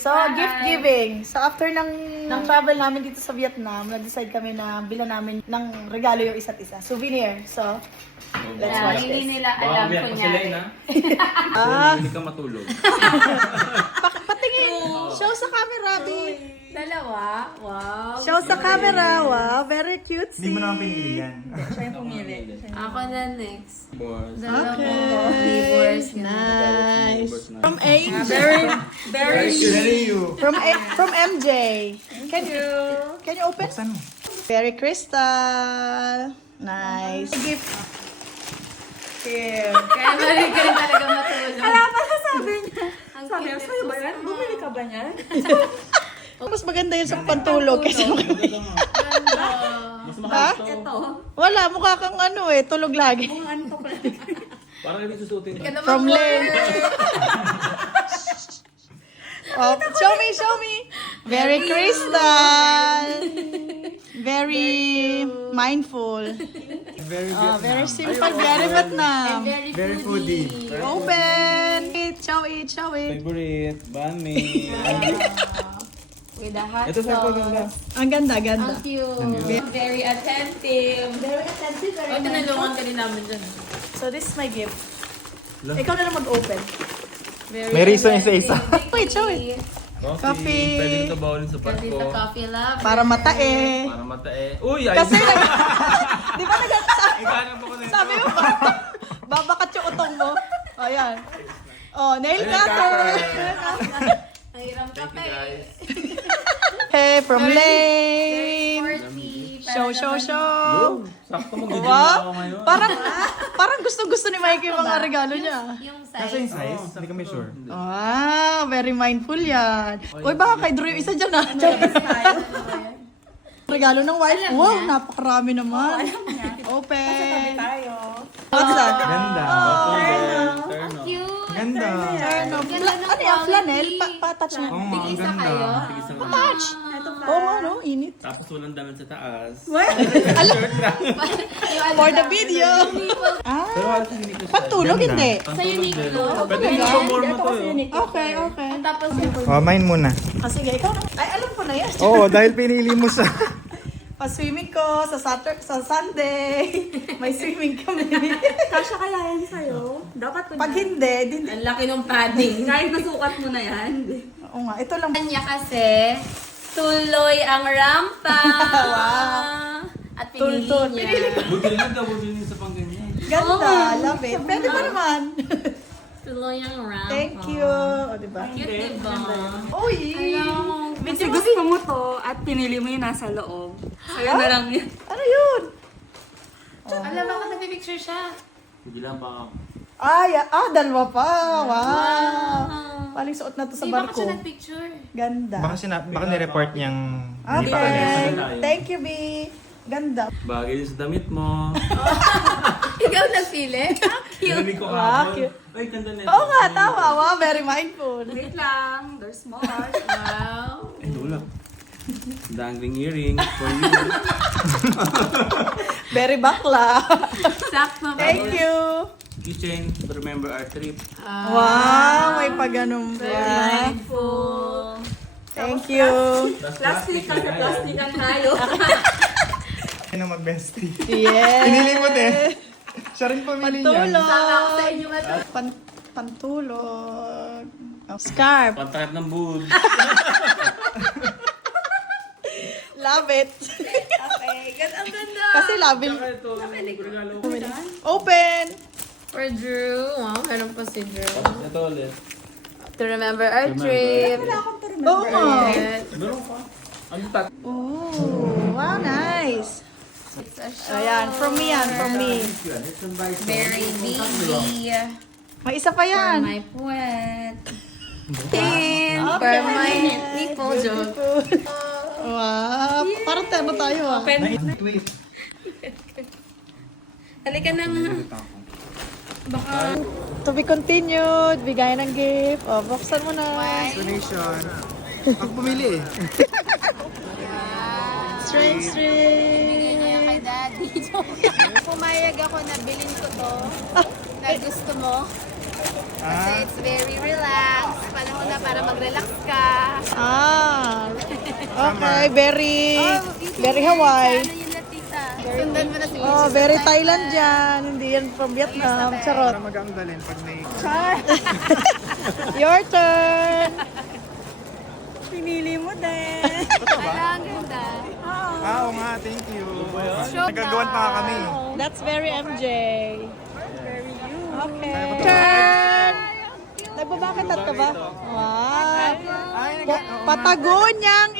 So, gift giving. So, after ng travel namin dito sa Vietnam, na-decide kami na bilan namin ng regalo yung isa't isa. Souvenir. So, let's watch Hindi this. nila alam Baka kung sila yan. na. Ah, Hindi ka matulog. patingin. Show sa camera, B. Dalawa? Wow. Show sa camera. Wow, very cute. Hindi mo naman pinili yan. Ako na next. Boss. Dalawa Okay. flavors. Nice. From A. Very From MJ. Can you open? Buksan mo. Very crystal. Nice. Gift. Here. Kaya marig ka rin talaga matulog. Wala pa sabi niya. Ang Sabi niya, cute sa'yo ba nito. yan? Bumili ka ba niyan? Mas maganda yun sa pantulog kaysa Ganda. Mas Ha? mahal to. Ito. wala, mukha kang ano eh, tulog lagi. Kung ano to pala. Parang hindi susutin. Ka naman From work. Lynn. Oh, show me. Very crystal. Very mindful. Very Oh, good. very simple, very Vietnam. Very foodie. Open. Show it. Favorite. Banh mi. With a hot Ito sa ko ganda. Ang ganda. Ang cute. Very attentive. Very attentive, O, tinulungan ka rin namin dyan. So this is my gift. Ikaw na lang mag-open. Very May reason isa-isa. attentive. Wait, show it. Coffee. Pwede ito bawalin sa Pwede Pasko. sa coffee lover. Para matae. Para matae. Uy, ayos Kasi, na. di ba nagsasabi? Ikanan mo ko na ito. Sabi mo, babakat yung utong mo. O, yan. Oh, nail Nail cutter. Nahiram ka Thank pa you, eh. guys. Hey, from Very Lane. sporty. Show. Yo, sakto mag-gym na Wow. ako ngayon. Parang gusto ni Mikey yung mga regalo niya. Yung Nasa yung size. size? Hindi kami sure. Wow, very mindful yan. Uy, baka kay Drew yung isa dyan ah. Regalo ng wife. Wow, napakarami naman. Open. Tayo. What's that? Ganda. Turn off. Cute. Ganda. Ano, Ganda ng ano yung flanel? quality. Pa-touch mo. Oo nga, ang Tig-isa ganda. kayo? Tig-isa nga. Touch. Oo nga, no? Init. Tapos walang damit sa taas. For the video. Ah, Pero halos hindi ko siya. pantulog hindi. Sa Uniqlo. Pwede mo sa more mo to yun. Okay. Tapos Oh, mine muna. Ah, sige, ikaw na. Ay, alam ko na yan. Oo, dahil pinili mo sa... Pa-swimming ko sa Sunday. May swimming kami. Kasha kaya yan sa'yo? Dapat ko Pag hindi, hindi. ang laki ng padding. Kahit nasukat mo na yan. Oo nga, ito lang. Kanya kasi, tuloy ang rampa. At pinili Tul-tul. niya. Butil na daw, butil sa pang ganyan. Ganda, love it. Pwede pa naman. Tuloy ang rampa. Thank you. O, diba? Cute, diba? Uy! Alam, Kasi gusto mo to at pinili mo yung nasa loob. Sa'yo na lang yun. Ano yun? alam ako nagpipicture siya. Hindi lang pa ako. Ay, dalawa pa. Wow. Paling suot na to sa Di ba barko. siya nagpicture? Ganda. Baka nireport niyang hindi pa Okay. tayo. Thank you, B. Ganda. Bagay din sa damit mo. Ikaw nagpili? Narinig ko Wow, kahapon. cute. Ay, ganda na ito. Oo nga, tama. Wow, very mindful. Wait lang. There's more. Wow. Ay, tulak. Dangling earring for you. Very bakla. Sakto. Thank you. Keychain to remember our trip. Wow, may paganon pa. Mindful. Thank you. Plastic kasi plastikan tayo. na mag-bestie. Yes. Pinili mo din. Siya rin pamili yan. Sama ako sa Pantulog. inyo ito. Pantulog. Oh, scarf. Pantakip ng boobs. Love it. Okay, ang ganda. Kasi love it. Saka ito, regalo ko. Open. For Drew. Wow, meron pa si Drew. Ito ulit. To remember our trip. Oo nga. Meron pa. Ano tat? Oh, wow, nice. It's a show. Ayan, from me yan, from me. Very baby. May isa pa For yan. my puwet. For my nipple joke. Wow, parang tema tayo ah. Tweet. Halika na nga. Baka To be continued, bigay ng gift. O, buksan mo na. Donation. Ako pumili eh. String, string. kay daddy. Pumayag ako na bilhin ko to. Na gusto mo. Kasi it's very relaxed. Panahon na para mag-relax ka. Okay, very Hawaii. Ano yun na tita? Sundan mo na si Oh, very Thailand dyan. Hindi yan from Vietnam. Charot. Para magang dalhin pag may... Your turn. Pinili mo din. Ang ganda. Oo nga, thank you. Nagagawan pa kami. That's very MJ. Very you. Okay. Turn. Nagbabakatat ka ba? Wow. Patagonyang.